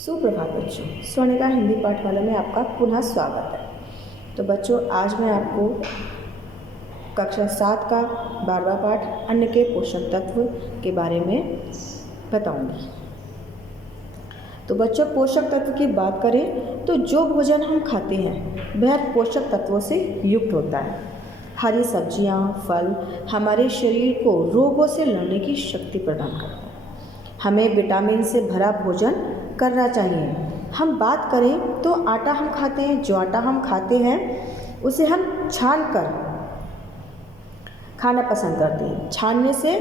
सुप्रभात बच्चों, स्वर्णिका हिंदी पाठशाला में आपका पुनः स्वागत है। तो बच्चों, आज मैं आपको कक्षा 7 का 12वां पाठ अन्न के पोषक तत्व के बारे में बताऊंगी। तो बच्चों, पोषक तत्व की बात करें तो जो भोजन हम खाते हैं वह पोषक तत्वों से युक्त होता है। हरी सब्जियां, फल हमारे शरीर को रोगों से लड़ने की शक्ति प्रदान करता है। हमें विटामिन से भरा भोजन करना चाहिए। हम बात करें तो आटा हम खाते हैं, जो आटा हम खाते हैं उसे हम छान कर खाना पसंद करते हैं। छानने से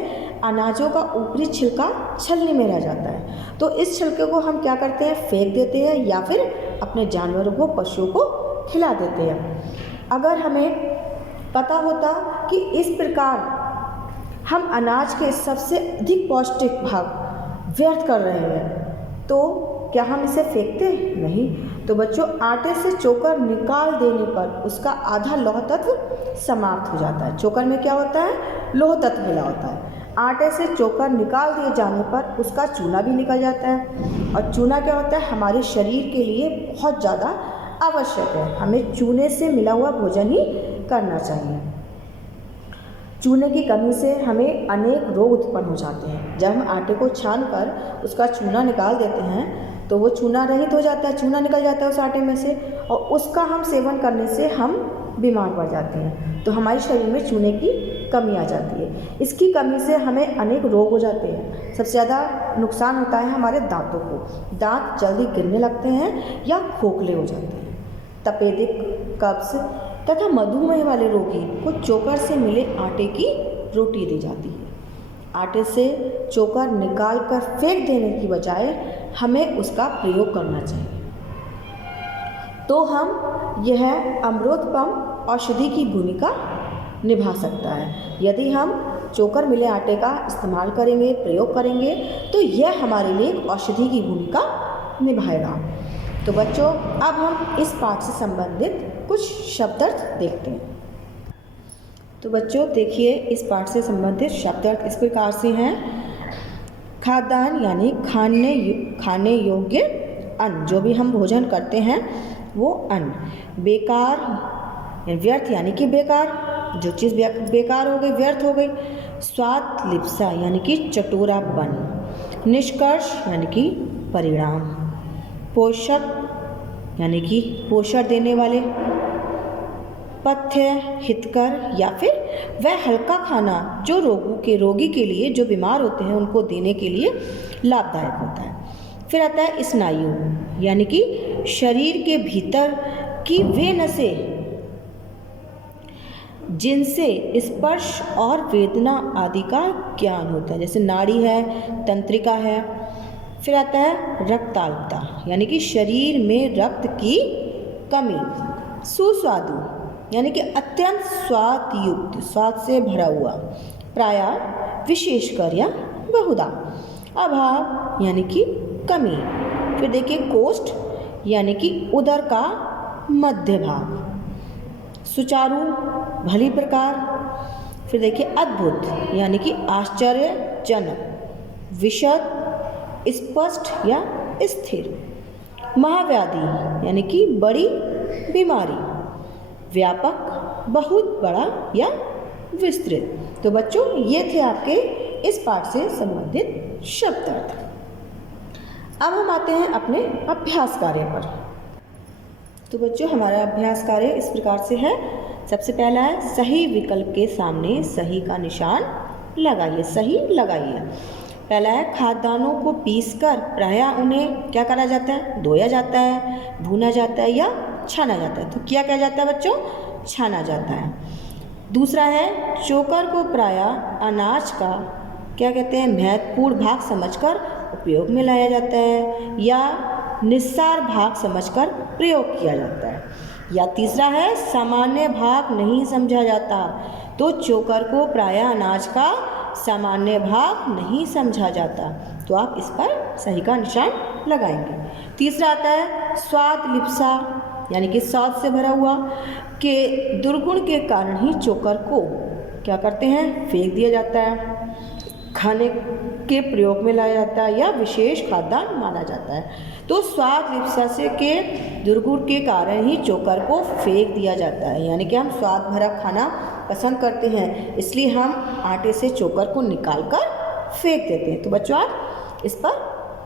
अनाजों का ऊपरी छिलका छलनी में रह जाता है, तो इस छिलके को हम क्या करते हैं, फेंक देते हैं या फिर अपने जानवरों को, पशुओं को खिला देते हैं। अगर हमें पता होता कि इस प्रकार हम अनाज के सबसे अधिक पौष्टिक भाग व्यर्थ कर रहे हैं तो क्या हम इसे फेंकते? नहीं। तो बच्चों, आटे से चोकर निकाल देने पर उसका आधा लौह तत्व समाप्त हो जाता है। चोकर में क्या होता है? लौह तत्व मिला होता है। आटे से चोकर निकाल दिए जाने पर उसका चूना भी निकल जाता है, और चूना क्या होता है, हमारे शरीर के लिए बहुत ज़्यादा आवश्यक है। हमें चूने से मिला हुआ भोजन ही करना चाहिए। चूने की कमी से हमें अनेक रोग उत्पन्न हो जाते हैं। जब हम आटे को छान कर उसका चूना निकाल देते हैं तो वो चूना रहित हो जाता है, चूना निकल जाता है उस आटे में से, और उसका हम सेवन करने से हम बीमार पड़ जाते हैं। तो हमारे शरीर में चूने की कमी आ जाती है। इसकी कमी से हमें अनेक रोग हो जाते हैं। सबसे ज़्यादा नुकसान होता है हमारे दांतों को। दांत जल्दी गिरने लगते हैं या खोखले हो जाते हैं। तपेदिक, कब्ज तथा मधुमेह वाले रोगी को चोकर से मिले आटे की रोटी दी जाती है। आटे से चोकर निकाल कर फेंक देने की बजाय हमें उसका प्रयोग करना चाहिए। तो हम यह अमृतोपम औषधि की भूमिका निभा सकता है। यदि हम चोकर मिले आटे का इस्तेमाल करेंगे, प्रयोग करेंगे, तो यह हमारे लिए औषधि की भूमिका निभाएगा। तो बच्चों, अब हम इस पाठ से संबंधित कुछ शब्दार्थ देखते हैं। तो बच्चों देखिए, इस पाठ से संबंधित शब्दार्थ इस प्रकार से हैं। खाद्यान्न यानी खाने योग्य अन्न, जो भी हम भोजन करते हैं वो अन्न। बेकार व्यर्थ यानी कि बेकार, जो चीज़ बेकार हो गई, व्यर्थ हो गई। स्वाद लिप्सा यानी कि चटोरापन। निष्कर्ष यानी कि परिणाम। पोषक यानी कि पोषण देने वाले। पथ्य हितकर या फिर वह हल्का खाना जो रोगी के लिए, जो बीमार होते हैं उनको देने के लिए लाभदायक होता है। फिर आता है स्नायु यानी कि शरीर के भीतर की वे नसें जिनसे स्पर्श और वेदना आदि का ज्ञान होता है, जैसे नाड़ी है, तंत्रिका है। फिर आता है रक्ताल्पता यानी कि शरीर में रक्त की कमी। सुस्वादु यानी कि अत्यंत स्वाद युक्त, स्वाद से भरा हुआ, प्रायः विशेषकर या बहुधा। अभाव यानी कि कमी। फिर देखिए कोष्ठ यानी कि उदर का मध्य भाग। सुचारू भली प्रकार। फिर देखिए अद्भुत यानी कि आश्चर्यजनक। विशद स्पष्ट या स्थिर। महाव्याधि यानी कि बड़ी बीमारी। व्यापक बहुत बड़ा या विस्तृत। तो बच्चों, ये थे आपके इस पाठ से संबंधित शब्दार्थ। अब हम आते हैं अपने अभ्यास कार्य पर। तो बच्चों, हमारा अभ्यास कार्य इस प्रकार से है। सबसे पहला है सही विकल्प के सामने सही का निशान लगाइए, सही लगाइए। पहला है खाद्यान्नों को पीसकर प्रायः उन्हें क्या करा जाता है, धोया जाता है, भुना जाता है या छाना जाता है। तो क्या किया जाता है बच्चों? छाना जाता है। दूसरा है चोकर को प्रायः अनाज का क्या कहते हैं, महत्वपूर्ण भाग समझकर उपयोग में लाया जाता है या निस्सार भाग समझकर प्रयोग किया जाता है। या तीसरा है सामान्य भाग नहीं समझा जाता। तो चोकर को प्रायः अनाज का सामान्य भाग नहीं समझा जाता। तो आप इस पर सही का निशान लगाएंगे। तीसरा आता है स्वाद लिप्सा यानी कि स्वाद से भरा हुआ के दुर्गुण के कारण ही चोकर को क्या करते हैं, फेंक दिया जाता है। के प्रयोग में लाया जाता है या विशेष खाद्यान्न माना जाता है। तो स्वाद विवशस्य के दुर्गुण के कारण ही चोकर को फेंक दिया जाता है, यानी कि हम स्वाद भरा खाना पसंद करते हैं इसलिए हम आटे से चोकर को निकाल कर फेंक देते हैं। तो बच्चों आप इस पर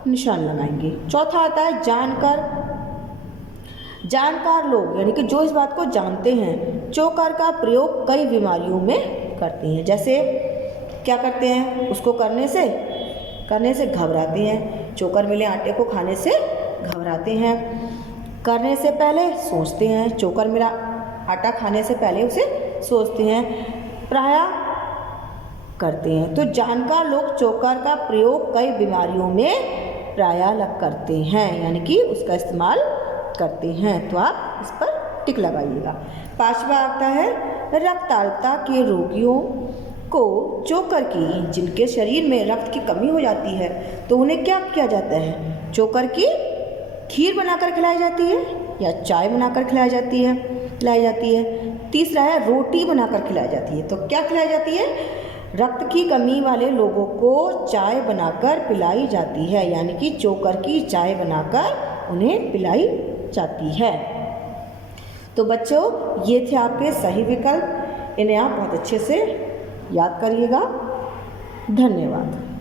निशान लगाएंगे। चौथा आता है जानकार लोग, यानी कि जो इस बात को जानते हैं चोकर का प्रयोग कई बीमारियों में करते हैं। जैसे क्या करते हैं, उसको करने से घबराते हैं। चोकर मिले आटे को खाने से घबराते हैं। करने से पहले सोचते हैं, चोकर मिला आटा खाने से पहले उसे सोचते हैं। प्रायः करते हैं। तो जानकार लोग चोकर का प्रयोग कई बीमारियों में प्रायः करते हैं, यानी कि उसका इस्तेमाल करते हैं। तो आप इस पर टिक लगाइएगा। पांचवा आता है रक्ताल्पता के रोगियों को चोकर की, जिनके शरीर में रक्त की कमी हो जाती है तो उन्हें क्या किया जाता है, चोकर की खीर बनाकर खिलाई जाती है या चाय बनाकर खिलाई जाती है। तीसरा है रोटी बनाकर खिलाई जाती है। तो क्या खिलाई जाती है, रक्त की कमी वाले लोगों को चाय बनाकर पिलाई जाती है, यानी कि चोकर की चाय बनाकर उन्हें पिलाई जाती है। तो बच्चों ये थे आपके सही विकल्प, इन्हें आप बहुत अच्छे से याद करिएगा। धन्यवाद।